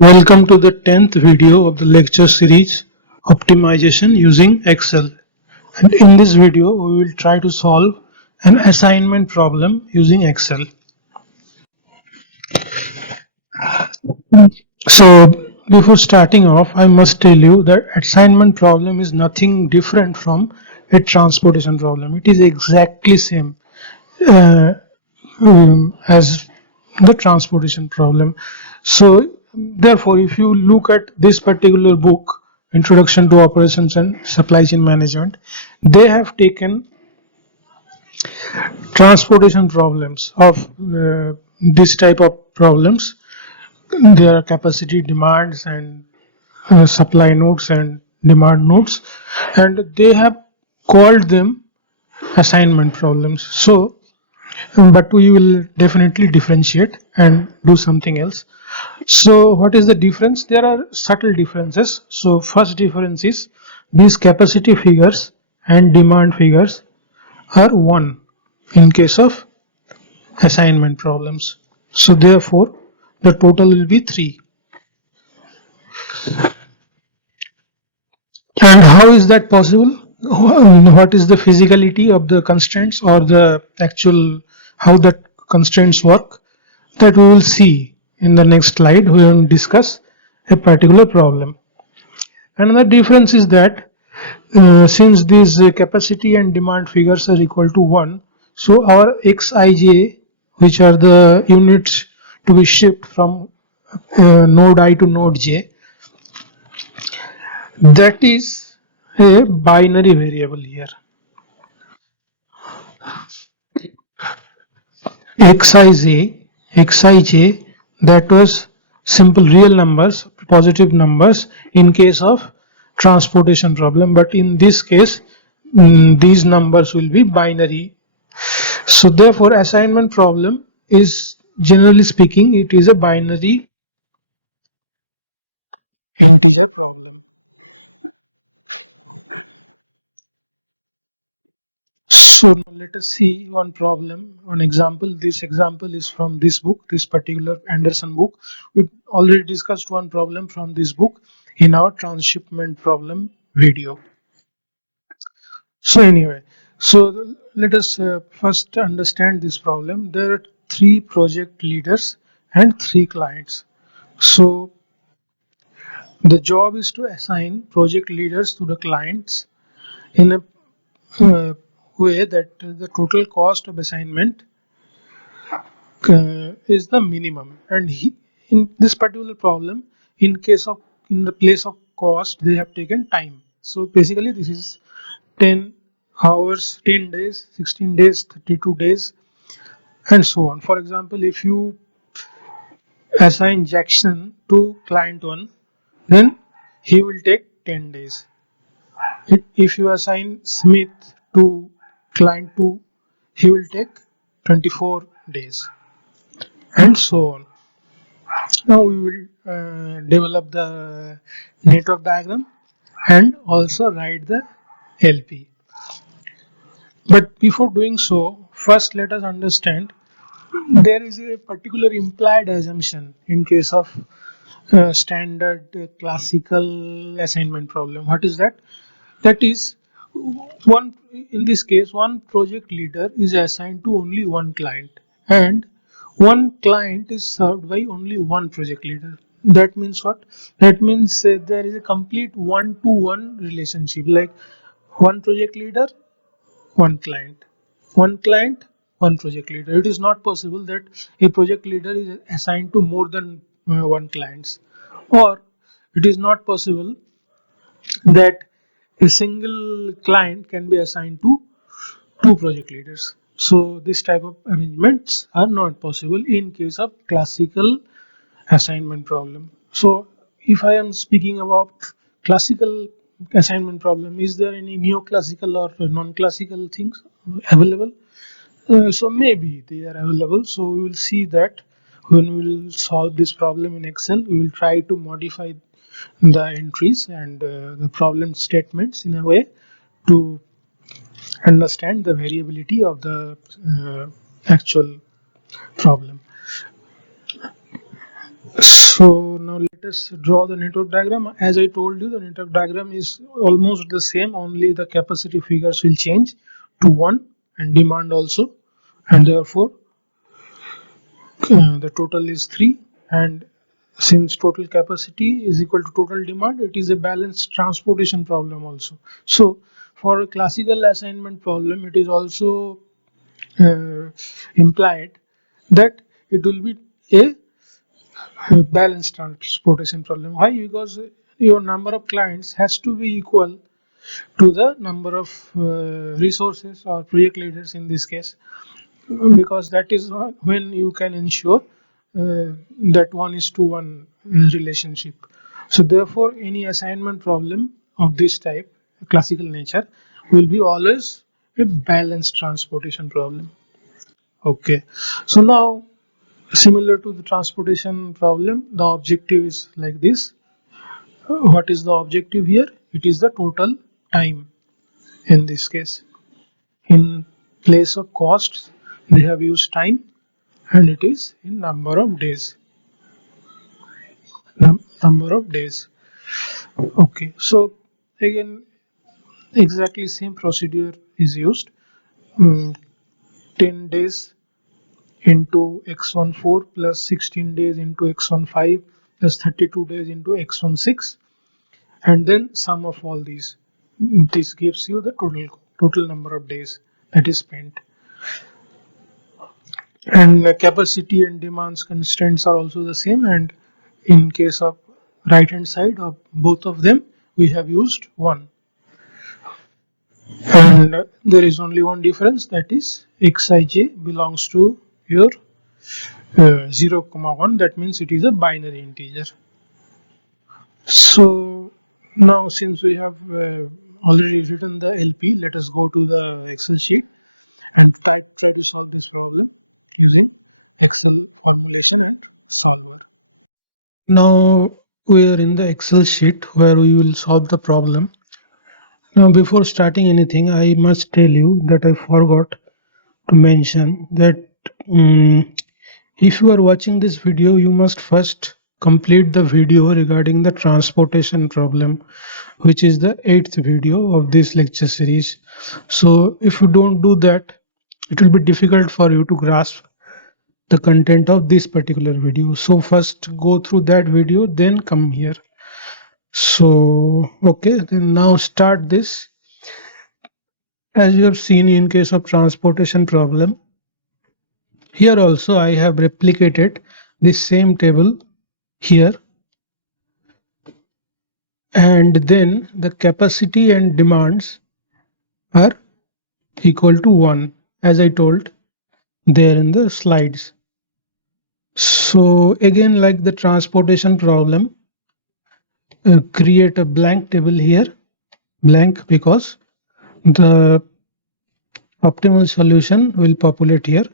Welcome to the 10th video of the lecture series Optimization using Excel. And in this video, we will try to solve an assignment problem using Excel. So before starting off, I must tell you that assignment problem is nothing different from a transportation problem. It is exactly same uh, as the transportation problem. So therefore, if you look at this particular book, Introduction to Operations and Supply Chain Management, they have taken transportation problems of this type of problems. There are capacity demands and supply nodes and demand nodes, and they have called them assignment problems. So but we will definitely differentiate and do something else. So what is the difference? There are subtle differences. So first difference is these capacity figures and demand figures are 1 in case of assignment problems. So therefore the total will be 3. And how is that possible? What is the physicality of the constraints or the actual how the constraints work? That we will see in the next slide. We will discuss a particular problem. Another difference is that since these capacity and demand figures are equal to 1, so our xij, which are the units to be shipped from node I to node j, that is a binary variable here. Xij, that was simple real numbers, positive numbers in case of transportation problem, but in this case these numbers will be binary. So therefore assignment problem is, generally speaking, it is a binary integer problem. So now let us see one problem, one example. This example is from this book, this particular Anderson book. We already discussed one problem from this book in our transshipment problem video. So anyway, so let us first understand this problem. There are 3 project leaders and 3 clients. So the job is to assign project leaders to the clients in a way that the total cost of assignment is the minimum. And in this particular problem, in case of in the place of cost, they have taken time. So basically, this is 10 hours, 10 days, 16 days, 32 days, and so on. For example, if you assign Jackson to client 1, then he will take 10 days. If you assign Smith to client 2, he will take 24 days, and so on. Now we will develop the network diagram and also write the LP. But before doing so, first let us understand there is a particular implied assumption in case of standard classical assignment problem. What is that? That is, one in this case, one project leader is assigned to only one client, and one client is served by only one project leader. That means what? That means there is a complete one-to-one relationship, like one project leader, one client, one client, one project leader. It is not possible that a project leader is assigned to more than one clients, or it is not possible that a single client can be assigned to 2 project leaders. So this type of arrangements are not possible in case of classical assignment problem. So if I am speaking about classical assignment problem, is there any neoclassical or non-classical things available? So maybe they are available. So we will see that when we will solve this problem in Excel, we will try to modify the entries and the problem statements in a way to understand the variability of the actual problem. So now let us draw the network diagram. As I told you, the network diagram is almost the same, only the capacity figures will change to 1 and demand also, and therefore the total is 3. And since total capacity is equal to total demand, it is a balanced transportation problem also. So for a classical assignment problem, it is also implied that it will be a balanced transportation problem. Why? Because your number of clients has to be equal to the number of resources or project leaders in this case, because that is when you can ensure that 1:1 relationship. So therefore any assignment problem of this type, classical nature, will be always a balanced transportation problem. Okay, so now similar to the transportation problem, the objective is like this. What is the objective here? It is the total time. In this case, in place of costs, they have used time, and it is in number of days. Number of days. Okay, so again, exactly same procedure is used. Mm, 10 days into x14 plus 16 days into x15 plus 32 days into x16, and then sum of all these. This gives you the total number of days that is spent. And capacity and demands constraints are also the same, and in case of right hand side of both of them we have used 1, and there is only one difference, that is xij belongs to your 0, 1. That means it is a binary integer. So now since we have already written the LP, let us go to the Excel sheet and try to solve this problem using Excel formulation and solver. Now we are in the Excel sheet where we will solve the problem. Now before starting anything, I must tell you that I forgot to mention that if you are watching this video, you must first complete the video regarding the transportation problem, which is the 8th video of this lecture series. So if you don't do that, it will be difficult for you to grasp the content of this particular video. So first go through that video, then come here. So okay, then now start this. As you have seen in case of transportation problem, here also I have replicated this same table here, and then the capacity and demands are equal to 1, as I told there in the slides. So again, like the transportation problem, create a blank table here, blank, because the optimal solution will populate here,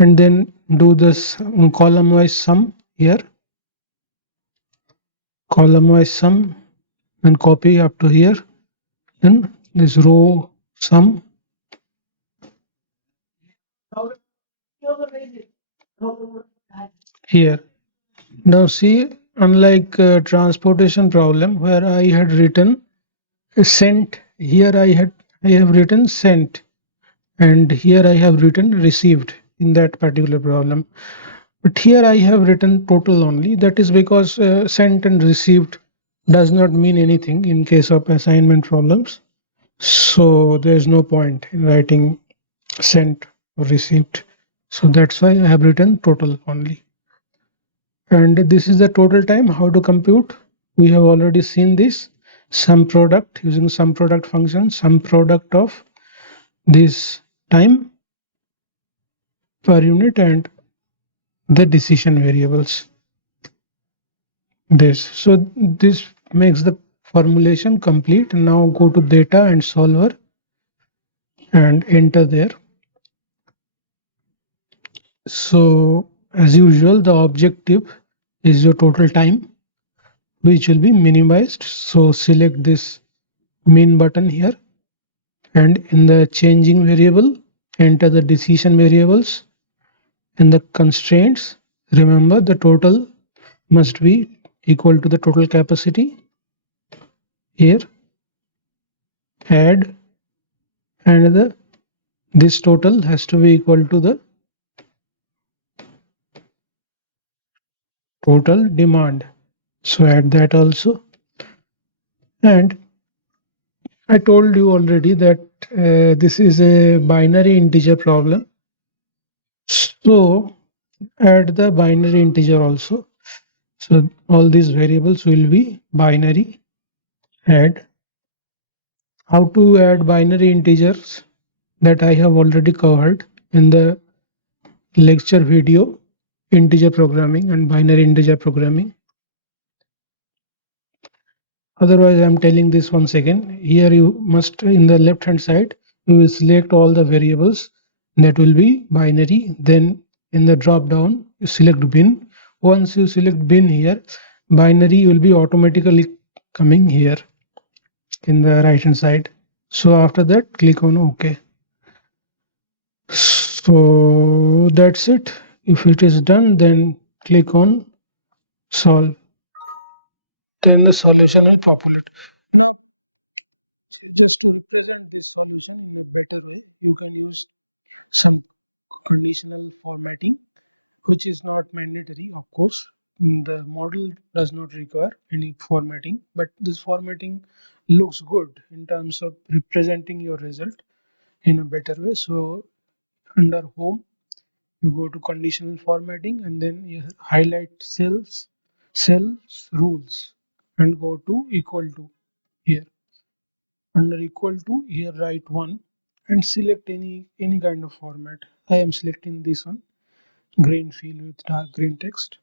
and then do this column wise sum here, column wise sum, and copy up to here, then this row sum here. Now see, unlike transportation problem where I had written sent, here I have written sent, and here I have written received in that particular problem. But here I have written total only. That is because sent and received does not mean anything in case of assignment problems. So there is no point in writing sent or received. So that's why I have written total only. And this is the total time. How to compute? We have already seen this. Sum product, using sum product function, sum product of this time per unit and the decision variables. So this makes the formulation complete. Now go to data and solver and enter there. So as usual, the objective is your total time, which will be minimized. So select this min button here, and in the changing variable, enter the decision variables. In the constraints, remember the total must be equal to the total capacity here, add, and this total has to be equal to the total demand. So add that also. And I told you already that this is a binary integer problem. So add the binary integer also. So all these variables will be binary. Add. How to add binary integers, that I have already covered in the lecture video, integer programming and binary integer programming. Otherwise, I am telling this once again. Here you must, in the left hand side, you will select all the variables that will be binary. Then in the drop down, you select bin. Once you select bin here, binary will be automatically coming here in the right hand side. So after that, click on OK. So that's it. If it is done, then click on solve. Then the solution will populate. Now, just to represent this solution in a better way, you can use some conditional formatting, which is not mandatory, of course. The model does not require any formatting, but this formatting looks good in terms of representing your result in a better way. So under home, you go to conditional formatting and then you highlight cells rules and go to equal to here. Under equal to here write 1 and select any kind of format. I am selecting this one, green field with dark green text,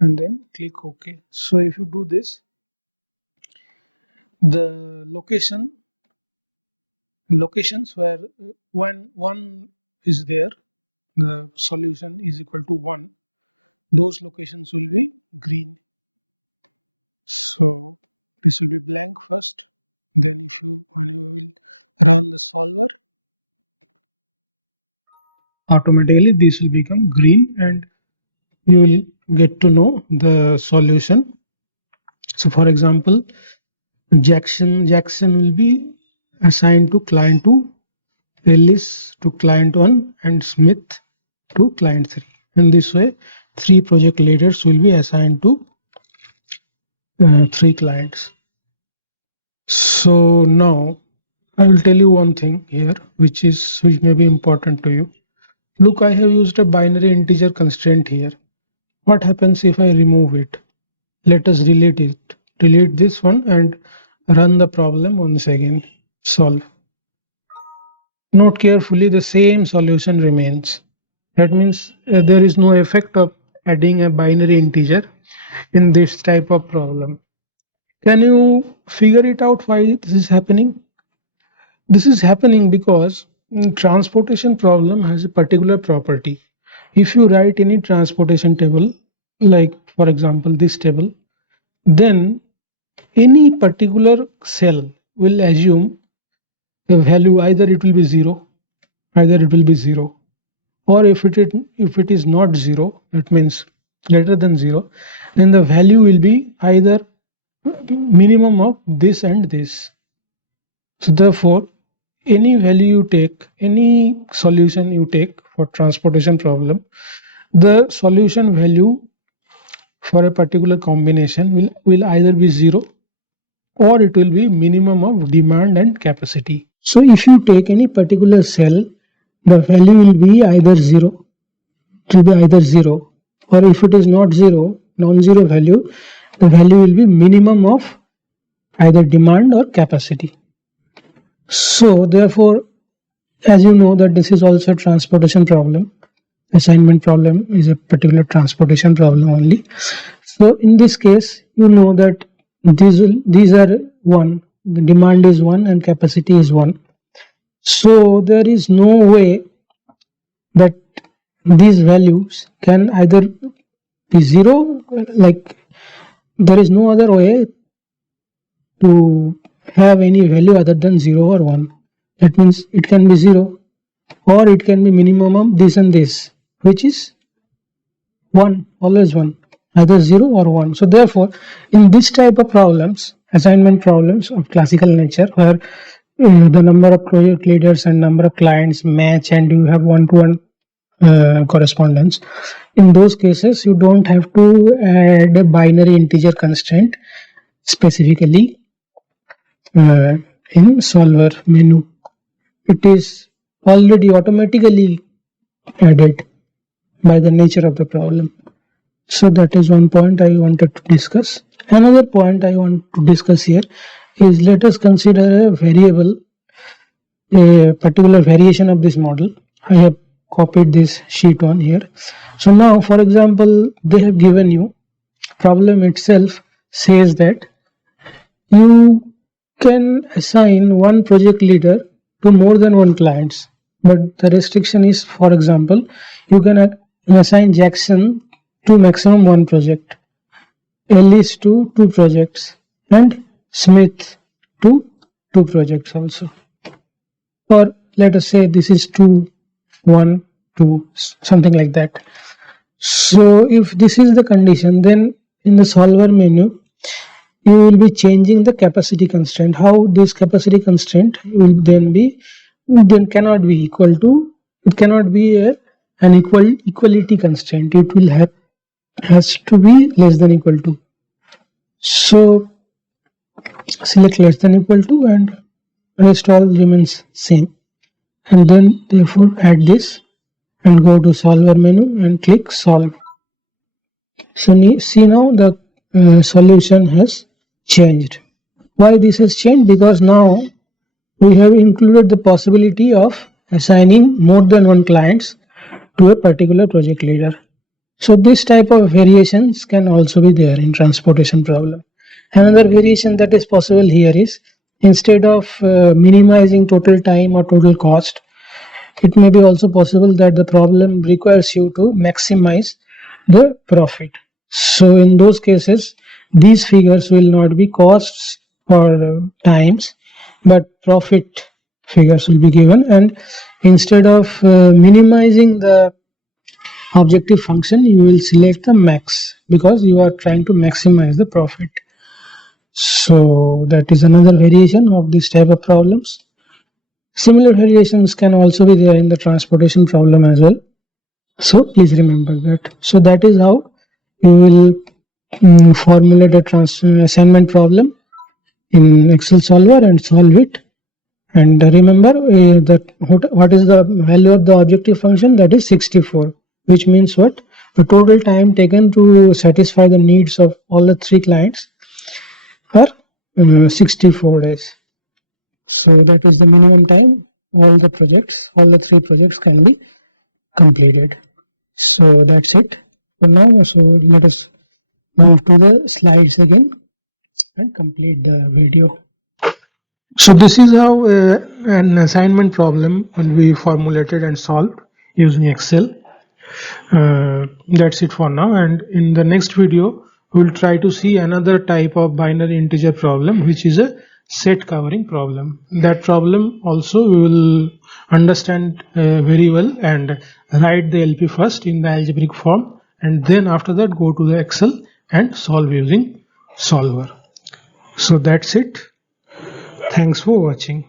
and then click OK. So if you do this, the locations where when 1 is there, the solution is equal to 1, those locations will be green. So this will be blank first, then when you will run the solver, automatically this will become green and you will get to know the solution. So for example, Jackson will be assigned to client 2, Ellis to client 1, and Smith to client 3. In this way, 3 project leaders will be assigned to 3 clients. So now I will tell you one thing here which may be important to you. Look, I have used a binary integer constraint here. What happens if I remove it? Let us delete it. Delete this one and run the problem once again. Solve. Note carefully, the same solution remains. That means there is no effect of adding a binary integer in this type of problem. Can you figure it out why this is happening? This is happening because transportation problem has a particular property. If you write any transportation table, like for example this table, then any particular cell will assume the value, either it will be 0, or if it is not 0, that means greater than 0, then the value will be either minimum of this and this. So therefore, any value you take, any solution you take for transportation problem, the solution value for a particular combination will either be 0 or it will be minimum of demand and capacity. So if you take any particular cell, the value will be either 0, or if it is not 0, non-zero value, the value will be minimum of either demand or capacity. So therefore, as you know that this is also a transportation problem, assignment problem is a particular transportation problem only. So in this case, you know that these are 1, the demand is 1 and capacity is 1. So there is no way that these values can either be 0, like there is no other way to have any value other than 0 or 1. That means it can be 0 or it can be minimum of this and this, which is 1, always 1. either 0 or 1. So therefore, in this type of problems, assignment problems of classical nature, where the number of project leaders and number of clients match and you have one-to-one correspondence, in those cases you don't have to add a binary integer constraint specifically in solver menu. It is already automatically added by the nature of the problem. So that is one point I wanted to discuss. Another point I want to discuss here is, let us consider a variable, a particular variation of this model. I have copied this sheet on here. So now, for example, they have given you problem itself says that you can assign one project leader to more than one clients, but the restriction is, for example, you can assign Jackson to maximum one project, Ellis to two projects, and Smith to two projects also. Or let us say this is 2, 1, 2, something like that. So if this is the condition, then in the solver menu you will be changing the capacity constraint. How this capacity constraint will then cannot be equal to, it cannot be an equality constraint. It will has to be less than equal to. So select less than equal to and rest all remains same, and then therefore add this and go to solver menu and click solve. So see now the solution has changed. Why this has changed? Because now we have included the possibility of assigning more than one clients to a particular project leader. So this type of variations can also be there in transportation problem. Another variation that is possible here is, instead of minimizing total time or total cost, it may be also possible that the problem requires you to maximize the profit. So in those cases, these figures will not be costs or times, but profit figures will be given, and instead of minimizing the objective function, you will select the max because you are trying to maximize the profit. So that is another variation of this type of problems. Similar variations can also be there in the transportation problem as well. So please remember that. So that is how you will formulate a assignment problem in Excel solver and solve it. And remember that what is the value of the objective function? That is 64, which means what? The total time taken to satisfy the needs of all the three clients are 64 days. So that is the minimum time all the three projects can be completed. So that's it for now. So let us move to the slides again and complete the video. So this is how an assignment problem will be formulated and solved using Excel. That's it for now, and in the next video we will try to see another type of binary integer problem, which is a set covering problem. That problem also we will understand very well and write the LP first in the algebraic form, and then after that go to the Excel and solve using solver. So that's it. Thanks for watching.